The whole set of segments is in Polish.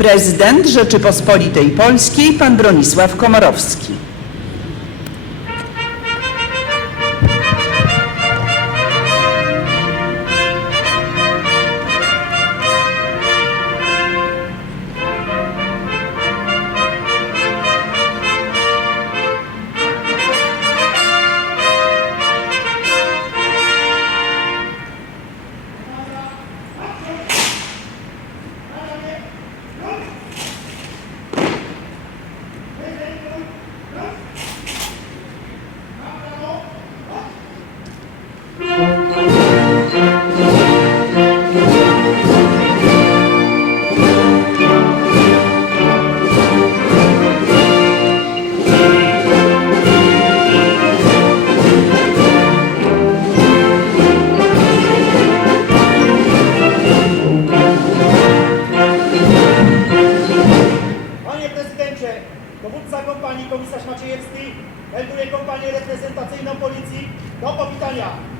Prezydent Rzeczypospolitej Polskiej pan Bronisław Komorowski. Policji do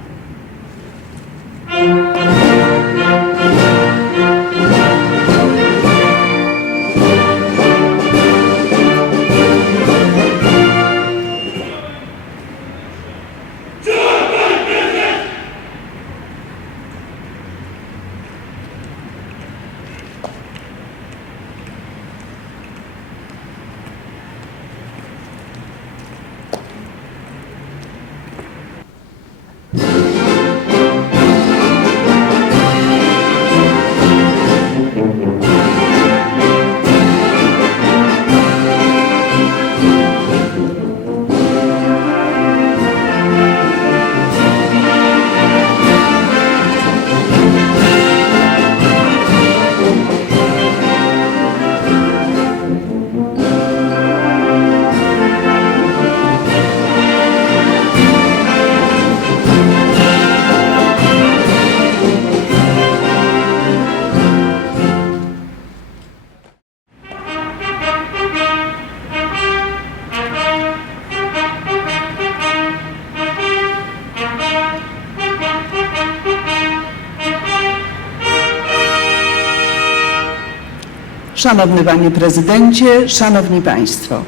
Szanowny Panie Prezydencie, Szanowni Państwo,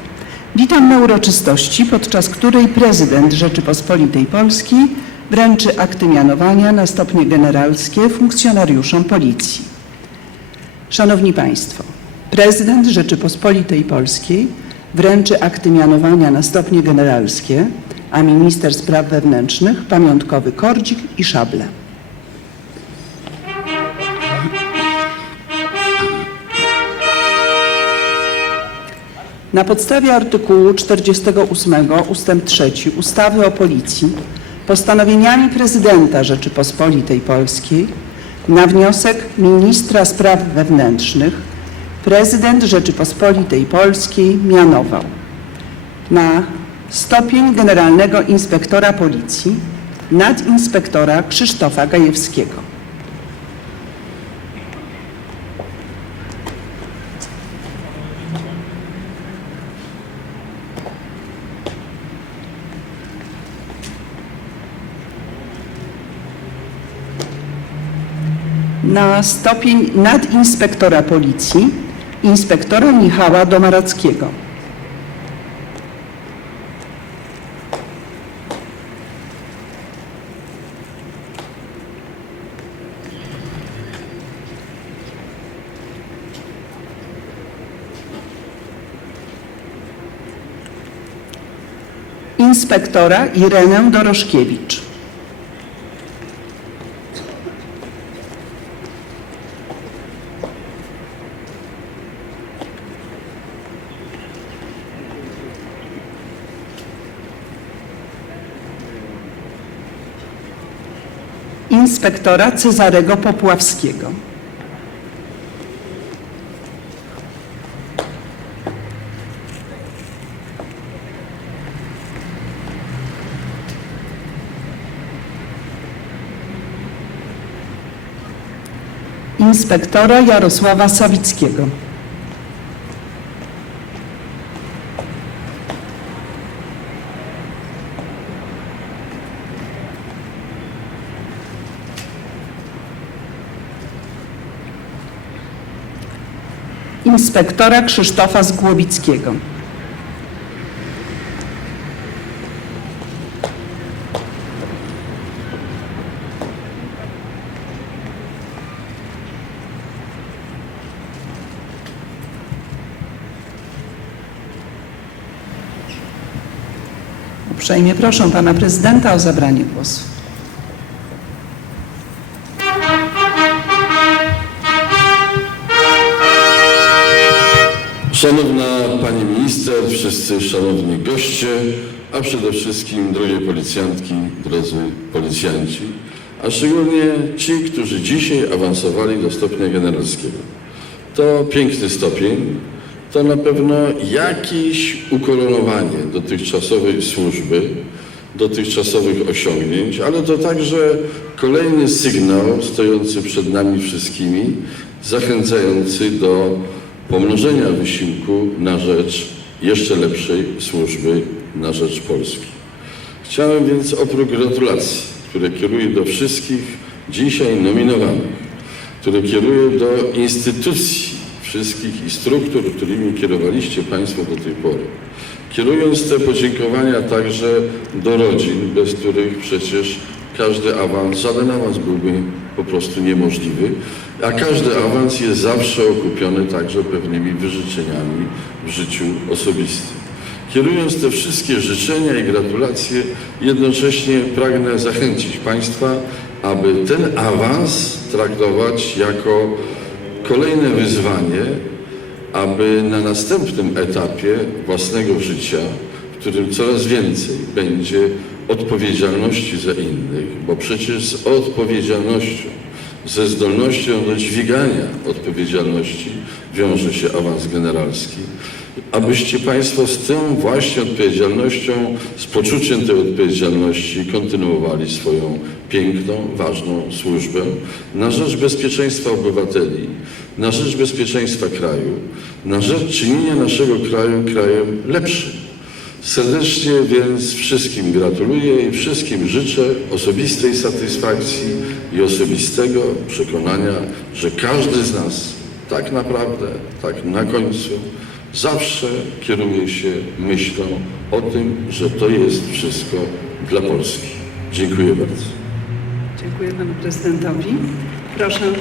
witam na uroczystości, podczas której Prezydent Rzeczypospolitej Polskiej wręczy akty mianowania na stopnie generalskie funkcjonariuszom Policji. Szanowni Państwo, Prezydent Rzeczypospolitej Polskiej wręczy akty mianowania na stopnie generalskie, a Minister Spraw Wewnętrznych pamiątkowy kordzik i szable. Na podstawie artykułu 48 ust. 3 ustawy o Policji postanowieniami prezydenta Rzeczypospolitej Polskiej na wniosek ministra spraw wewnętrznych prezydent Rzeczypospolitej Polskiej mianował na stopień generalnego inspektora Policji nadinspektora Krzysztofa Gajewskiego. Na stopień nadinspektora Policji inspektora Michała Domarackiego. Inspektora Irenę Dorożkiewicz. Inspektora Cezarego Popławskiego. Inspektora Jarosława Sawickiego. Inspektora Krzysztofa Zgłowickiego. Uprzejmie proszę pana prezydenta o zabranie głosu. Szanowna Pani Minister, wszyscy szanowni goście, a przede wszystkim drogie policjantki, drodzy policjanci, a szczególnie ci, którzy dzisiaj awansowali do stopnia generalskiego. To piękny stopień, to na pewno jakieś ukoronowanie dotychczasowej służby, dotychczasowych osiągnięć, ale to także kolejny sygnał stojący przed nami wszystkimi, zachęcający do pomnożenia wysiłku na rzecz jeszcze lepszej służby na rzecz Polski. Chciałem więc oprócz gratulacji, które kieruję do wszystkich dzisiaj nominowanych, które kieruję do instytucji wszystkich i struktur, którymi kierowaliście Państwo do tej pory, kierując te podziękowania także do rodzin, bez których przecież każdy awans, żaden awans byłby po prostu niemożliwy, a każdy awans jest zawsze okupiony także pewnymi wyrzeczeniami w życiu osobistym. Kierując te wszystkie życzenia i gratulacje, jednocześnie pragnę zachęcić Państwa, aby ten awans traktować jako kolejne wyzwanie, aby na następnym etapie własnego życia, w którym coraz więcej będzie odpowiedzialności za innych, bo przecież z odpowiedzialnością, ze zdolnością do dźwigania odpowiedzialności wiąże się awans generalski, abyście Państwo z tą właśnie odpowiedzialnością, z poczuciem tej odpowiedzialności kontynuowali swoją piękną, ważną służbę na rzecz bezpieczeństwa obywateli, na rzecz bezpieczeństwa kraju, na rzecz czynienia naszego kraju krajem lepszym. Serdecznie więc wszystkim gratuluję i wszystkim życzę osobistej satysfakcji i osobistego przekonania, że każdy z nas tak naprawdę, tak na końcu, zawsze kieruje się myślą o tym, że to jest wszystko dla Polski. Dziękuję bardzo. Dziękuję panu prezydentowi. Proszę.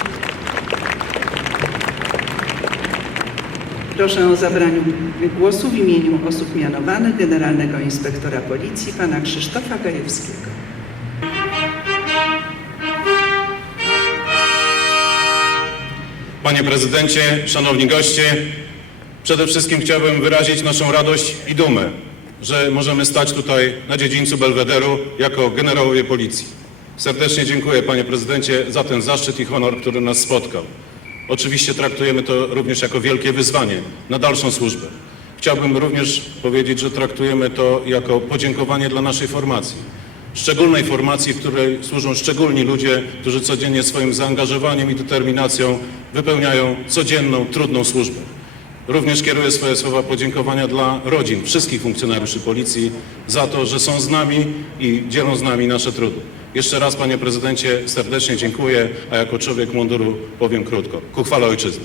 Proszę o zabranie głosu w imieniu osób mianowanych generalnego inspektora policji pana Krzysztofa Gajewskiego. Panie prezydencie, szanowni goście, przede wszystkim chciałbym wyrazić naszą radość i dumę, że możemy stać tutaj na dziedzińcu Belwederu jako generałowie policji. Serdecznie dziękuję panie prezydencie za ten zaszczyt i honor, który nas spotkał. Oczywiście traktujemy to również jako wielkie wyzwanie na dalszą służbę. Chciałbym również powiedzieć, że traktujemy to jako podziękowanie dla naszej formacji. Szczególnej formacji, w której służą szczególni ludzie, którzy codziennie swoim zaangażowaniem i determinacją wypełniają codzienną, trudną służbę. Również kieruję swoje słowa podziękowania dla rodzin wszystkich funkcjonariuszy policji za to, że są z nami i dzielą z nami nasze trudy. Jeszcze raz, panie prezydencie, serdecznie dziękuję, a jako człowiek munduru powiem krótko. Ku chwale ojczyzny.